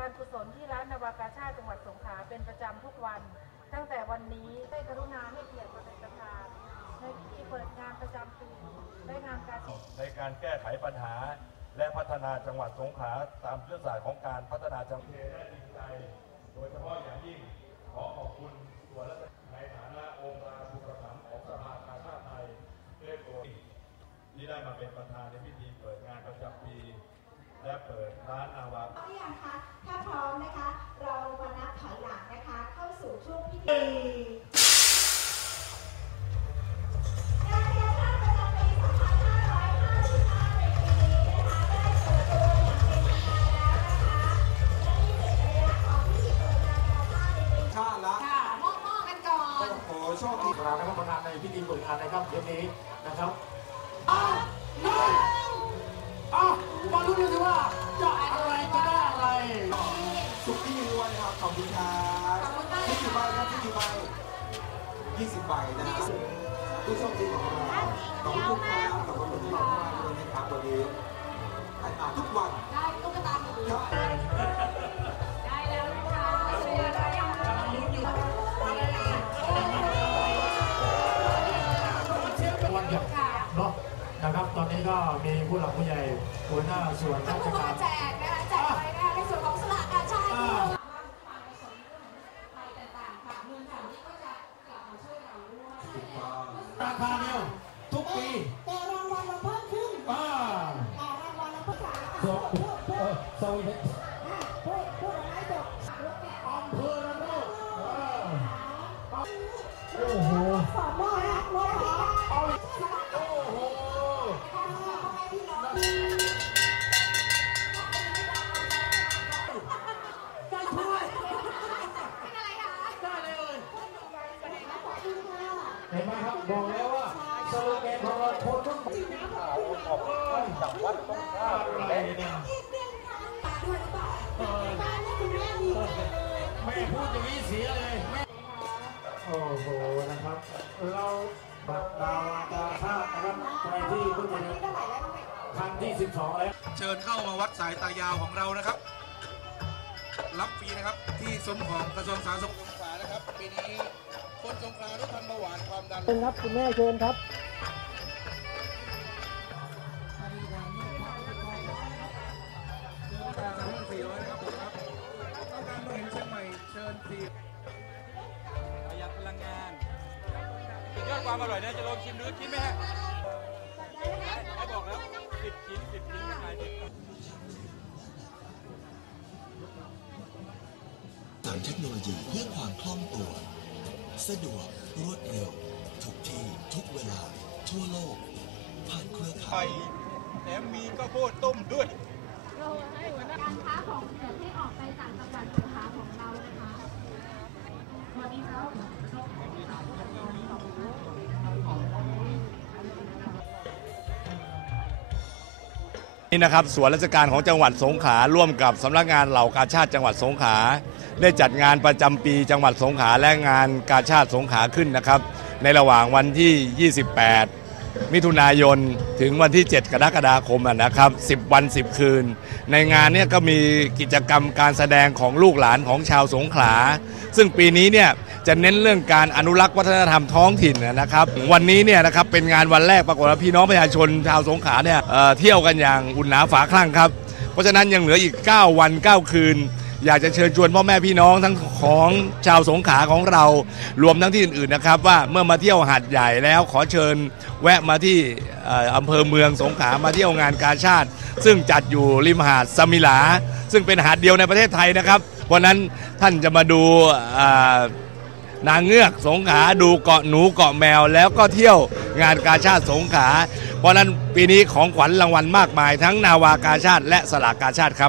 การกุศลที่ร้านนวากาชาติจังหวัดสงขลาเป็นประจำทุกวัน ตั้งแต่วันนี้ได้กรุณาให้เกียรติประธานในพิธีเปิดงานประจำปีได้งาในการแก้ไขปัญหา และพัฒนาจังหวัดสงขลาตามยุทธศาสตร์ของการพัฒนาจังหวัดและจริงใจ โดยเฉพาะอย่างยิ่งขอขอบคุณส่วนราชการในฐานะองค์การผู้ประสานของสภากาชาติไทยด้วยตัวที่ได้มาเป็นประธานในพิธีเปิดงานประจำปี และเปิดร้านนาวาพร้อมหรือยังคะถ้าพร้อมนะคะ เรามานับถอยหลังนะคะ เข้าสู่ช่วงพิธี 20ใบนะครับผู้โชคดีของเราขอบคุณครับขอบคุณที่เรามาด้วยนะครับวันนี้ให้อ่าทุกวันได้ตุ๊กตาหมูครับได้แล้วนะคะเชียร์ได้ยังลุ้นอยู่วันหยุดเนาะนะครับ ตอนนี้ก็มีผู้หลักผู้ใหญ่หัวหน้าส่วนราชการแจกนะคะ ราคาเดียวทุกปี เห็นไหมครับบอกแล้วว่าสโลแกนของเราคนต้องข่าวขอบคุณจากวัดต้องข้ามอะไรเนี่ยเออแม่พูดอย่างนี้เสียเลยแม่โอ้โหนะครับ เราบัตรดาวากาชาตินะครับใครที่เพิ่งมาครั้งที่ 12 แล้ว เชิญเข้ามาวัดสายตายาวของเรานะครับ รับฟรีนะครับที่สมของกระทรวงสาธารณสุขสงขลานะครับปีนี้ คนสงขลาทุกท่านเบาหวานความดันเชิญครับคุณแม่เชิญครับต้องการมาเห็นเชียงใหม่เชิญฟรีประหยัดพลังงานสุดยอดความอร่อยเนี่ยจะลองชิมดูกินไหมฮะให้บอกแล้วสิบชิ้นสิบชิ้นขายสิบสารเทคโนโลยีเพื่อความคล่องตัว สะดวกรวดเร็ว ทุกที่ทุกเวลา ทั่วโลก ผ่านเครือข่ายแถมมีข้าวโพดต้มด้วยการค้าของเกิดที่ออกไปจากจังหวัด นี่นะครับส่วนราชการของจังหวัดสงขลาร่วมกับสำนักงานเหล่ากาชาติจังหวัดสงขลาได้จัดงานประจำปีจังหวัดสงขลาและงานกาชาติสงขลาขึ้นนะครับ ในระหว่างวันที่ 28 มิถุนายนถึงวันที่ 7 กรกฎาคมนะครับ 10 วัน 10 คืน ในงานเนี้ก็มีกิจกรรมการแสดงของลูกหลานของชาวสงขลา ซึ่งปีนี้เนี่ยจะเน้นเรื่องการอนุรักษ์วัฒนธรรมท้องถิ่นนะครับ วันนี้เนี่ยนะครับเป็นงานวันแรกปรากฏว่าพี่น้องประชาชนชาวสงขลาเนี่ยเเที่ยวกันอย่างอุ่นหนาฝาคลั่งครับ เพราะฉะนั้นยังเหลืออีก 9 วัน 9 คืน อยากจะเชิญชวนพ่อแม่พี่น้องทั้งของชาวสงขลาของเรารวมทั้งที่อื่นๆนะครับ ว่าเมื่อมาเที่ยวหาดใหญ่แล้วขอเชิญแวะมาที่อำเภอเมืองสงขลามาเที่ยวงานกาชาติ ซึ่งจัดอยู่ริมหาดสมิลา ซึ่งเป็นหาดเดียวในประเทศไทยนะครับ เพราะนั้นท่านจะมาดูนางเงือกสงขาดูเกาะหนูเกาะแมว แล้วก็เที่ยวงานกาชาติสงขา เพราะฉะนั้นปีนี้ของขวัญรางวัลมากมาย ทั้งนาวากาชาติและสลากกาชาติครับ